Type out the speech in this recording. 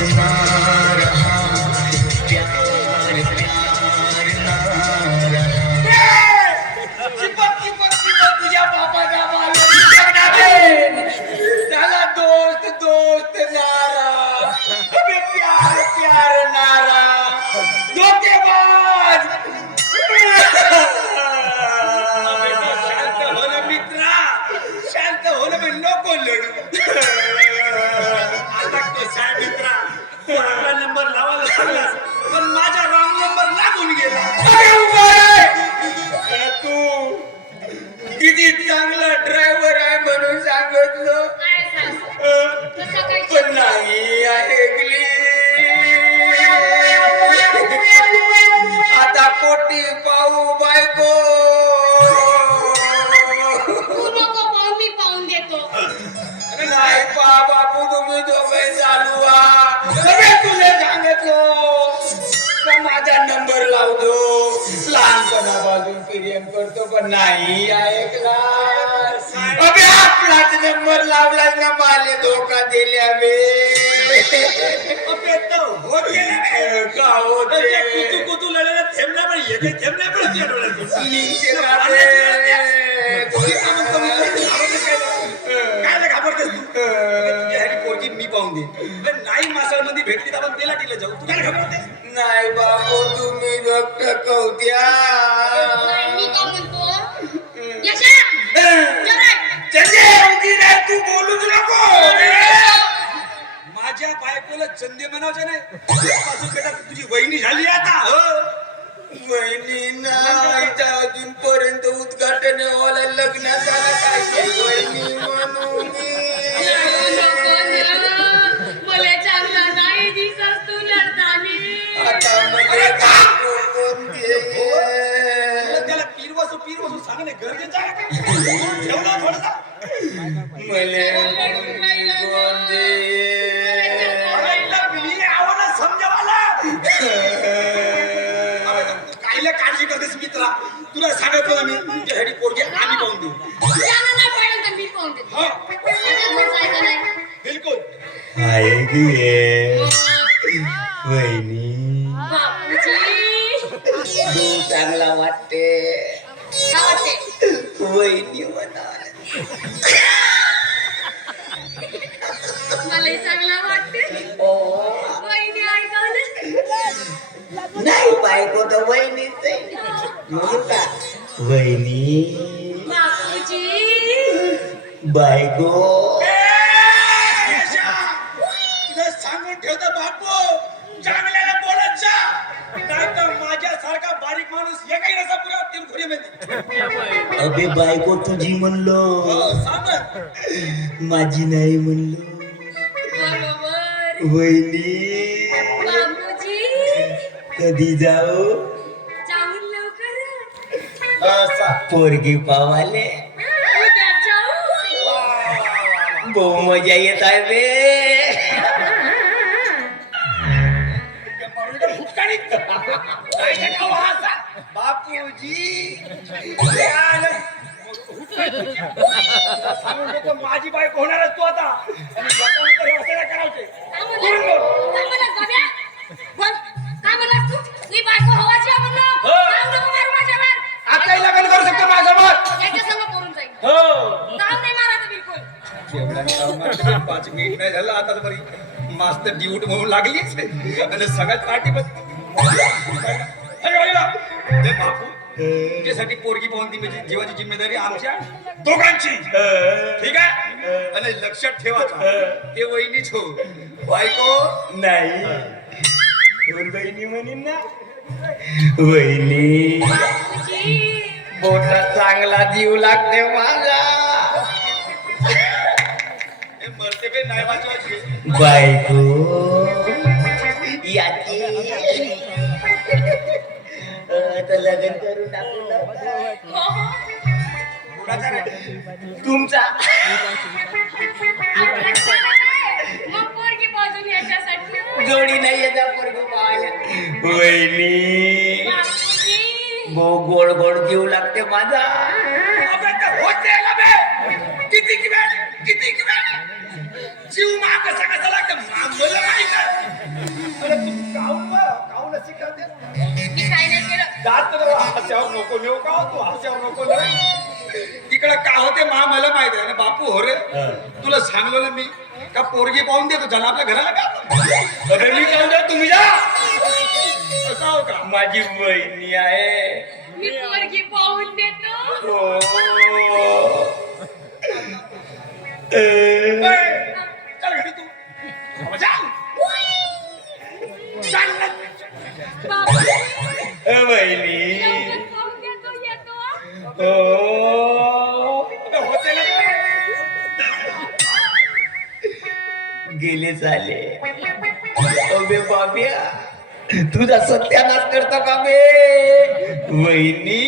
ना लहानपणापासून प्रेम करतो पण नाही ऐकला अबे आपलाच नंबर लावला ना माले धोका दिल्या बे का होते? कुतू लढायला थेंबल्या पण येते थेंबल्या पण तुझ्या डोळ्यातून. पाहून दे पण नाही मासाळमध्ये भेटली तर आपण तेला टिला जाऊ. तू काय घाबरतेस? नाही बापू तुम्ही मी कवत्या सांगणे गरजेचं आहे का? ठेवलं थोडंसं. मले कोणती अरे इला मी आवाला समजावाला कायला काळजी करतेस मित्रा? तुला सांगितलं मी तुझ्यासाठी पोरगी आम्ही पाहून देऊ. हा. बिलकुल. वहिनी. तू चांगला वाटते. वहिनी मलाही चांगला वाटते. वहिनी ऐकवलं नाही बायको तर वहिनीच म्हणून का? वहिनी. बायको. सांगून ठेवतो बापू. अबे बायको तुझी म्हणलो. माझी नाही म्हणलो. वहिनी. कधी जाऊ? पोरगी पावाले. बहु मजा येत आहे बे. बापूजी हे. सांगून देतो, माझी बायको होणारच तू आता. आणि लोकांनी तर असं पाच मिनिट नाही झालं आता बरी मास्तर ड्यूट म्हणून लागलीच आणि सगळ्यात पाठी बापू. तुझ्यासाठी पोरगी पाहून ती म्हणजे जीवाची जिम्मेदारी आमच्या दोघांची. ठीक आहे? आणि लक्षात ठेवायचं ते वहिनीच हो. बायको? नाही. बहिणी म्हणीन ना. वहिनी. बोटा चांगला जीव लागते माझा. बायको. याची. तर लग्न करून टाकू तुमचा. जोडी नाही येता पोरगी वहिनी. गोड गोड जीव लागते माझा. किती किती जीव माग सगळं झाला का मला काऊन नको का हो तू नको का होते मा मला माहीत आहे. बापू हो रे तुला सांगलो ना मी का पोरगी पाहून देतो. झाला आपल्या घराला का मी काऊन द्या तुम्ही जा हो. का माझी बहिणी आहे मी पोरगी पाहून देतो हो. हो. गेले झाले. अबे बाब्या तुझा सत्यानाश करतो का बे वहिनी.